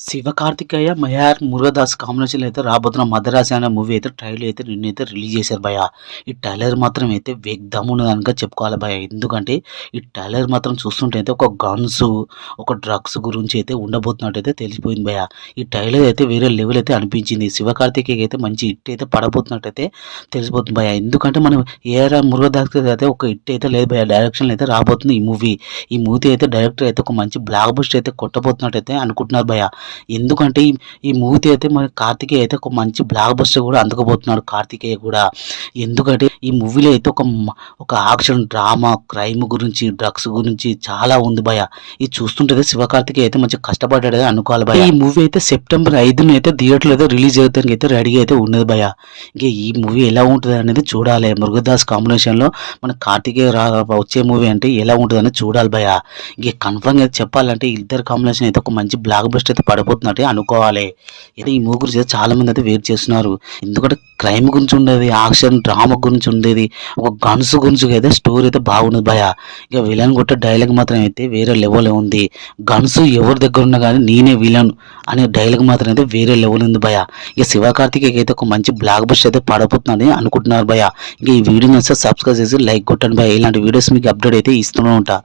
శివకార్తికేయ, మహేష్ మురుగదాస్ కాంబినేషన్‌లో అయితే రాబోతున్న 'మదరాసి' అనే మూవీ అయితే ట్రైలర్ అయితే నిన్నైతే రిలీజ్ చేశారు భయ్యా. ఈ ట్రైలర్ మాత్రం అయితే వేగ్ ఉన్నదనుక చెప్పుకోవాలి భయ్యా. ఎందుకంటే ఈ ట్రైలర్ మాత్రం చూస్తుంటే అయితే ఒక గన్సు, ఒక డ్రగ్స్ గురించి అయితే ఉండబోతున్నట్టయితే తెలిసిపోయింది భయ్యా. ఈ ట్రైలర్ అయితే వేరే లెవెల్ అయితే అనిపించింది. శివకార్తికేయకి అయితే మంచి హిట్ అయితే పడబోతున్నట్టయితే తెలిసిపోతుంది భయ్యా. ఎందుకంటే మనం ఏఆర్ మురుగదాస్‌కి అయితే ఒక హిట్ అయితే లేదు భయ్యా. డైరెక్షన్‌లో అయితే రాబోతుంది ఈ మూవీ. ఈ మూవీ అయితే డైరెక్టర్ అయితే ఒక మంచి బ్లాక్ బస్టర్ అయితే కొట్టబోతున్నట్టయితే అనుకుంటున్నారు భయ్యా. ఎందుకంటే ఈ మూవీతో అయితే మరి కార్తికేయ అయితే ఒక మంచి బ్లాక్ బస్టర్ కూడా అందుకోబోతున్నాడు కార్తికేయ కూడా. ఎందుకంటే ఈ మూవీలో అయితే ఒక యాక్షన్, డ్రామా, క్రైమ్ గురించి, డ్రగ్స్ గురించి చాలా ఉంది భయ్యా. ఇది చూస్తుంటే శివకార్తికేయ అయితే మంచిగా కష్టపడ్డాడని అనుకోవాలి భయ్యా. ఈ మూవీ అయితే సెప్టెంబర్ 5న అయితే థియేటర్‌లో అయితే రిలీజ్ అవుతానికి అయితే రెడీగా అయితే ఉన్నది భయ్యా. ఇంక ఈ మూవీ ఎలా ఉంటది అనేది చూడాలి. మురుగదాస్ కాంబినేషన్‌లో మన కార్తికేయ వచ్చే మూవీ అంటే ఎలా ఉంటదని చూడాలి భయ్యా. ఇంక కన్ఫర్మ్‌గా అయితే చెప్పాలంటే ఇద్దరు కాంబినేషన్ అయితే ఒక మంచి బ్లాక్ బస్టర్ అయితే పడబోతున్నట్టే అనుకోవాలి. అయితే ఈ మూవీ గురించి అయితే చాలామంది అయితే వెయిట్ చేస్తున్నారు. ఎందుకంటే క్రైమ్ గురించి ఉండేది, యాక్షన్, డ్రామా గురించి ఉండేది, ఒక గన్స్ గురించి అయితే స్టోరీ అయితే బాగున్నది భయ్యా. ఇక విలన్ కొట్టే డైలాగ్ మాత్రం అయితే వేరే లెవెల్ ఉంది. గన్స్ ఎవరి దగ్గర ఉన్నా కానీ నేనే విలన్ అనే డైలాగ్ మాత్రం అయితే వేరే లెవెల్ ఉంది భయ్యా. ఇక శివకార్తికేయకి అయితే ఒక మంచి బ్లాక్ బస్టర్ అయితే పడబోతుందని అనుకుంటున్నారు భయ్యా. ఇంక ఈ వీడియో నచ్చితే సబ్స్క్రైబ్ చేసి లైక్ కొట్టండి భయ్యా. ఇలాంటి వీడియోస్ మీకు అప్డేట్ అయితే ఇస్తూనే ఉంటా.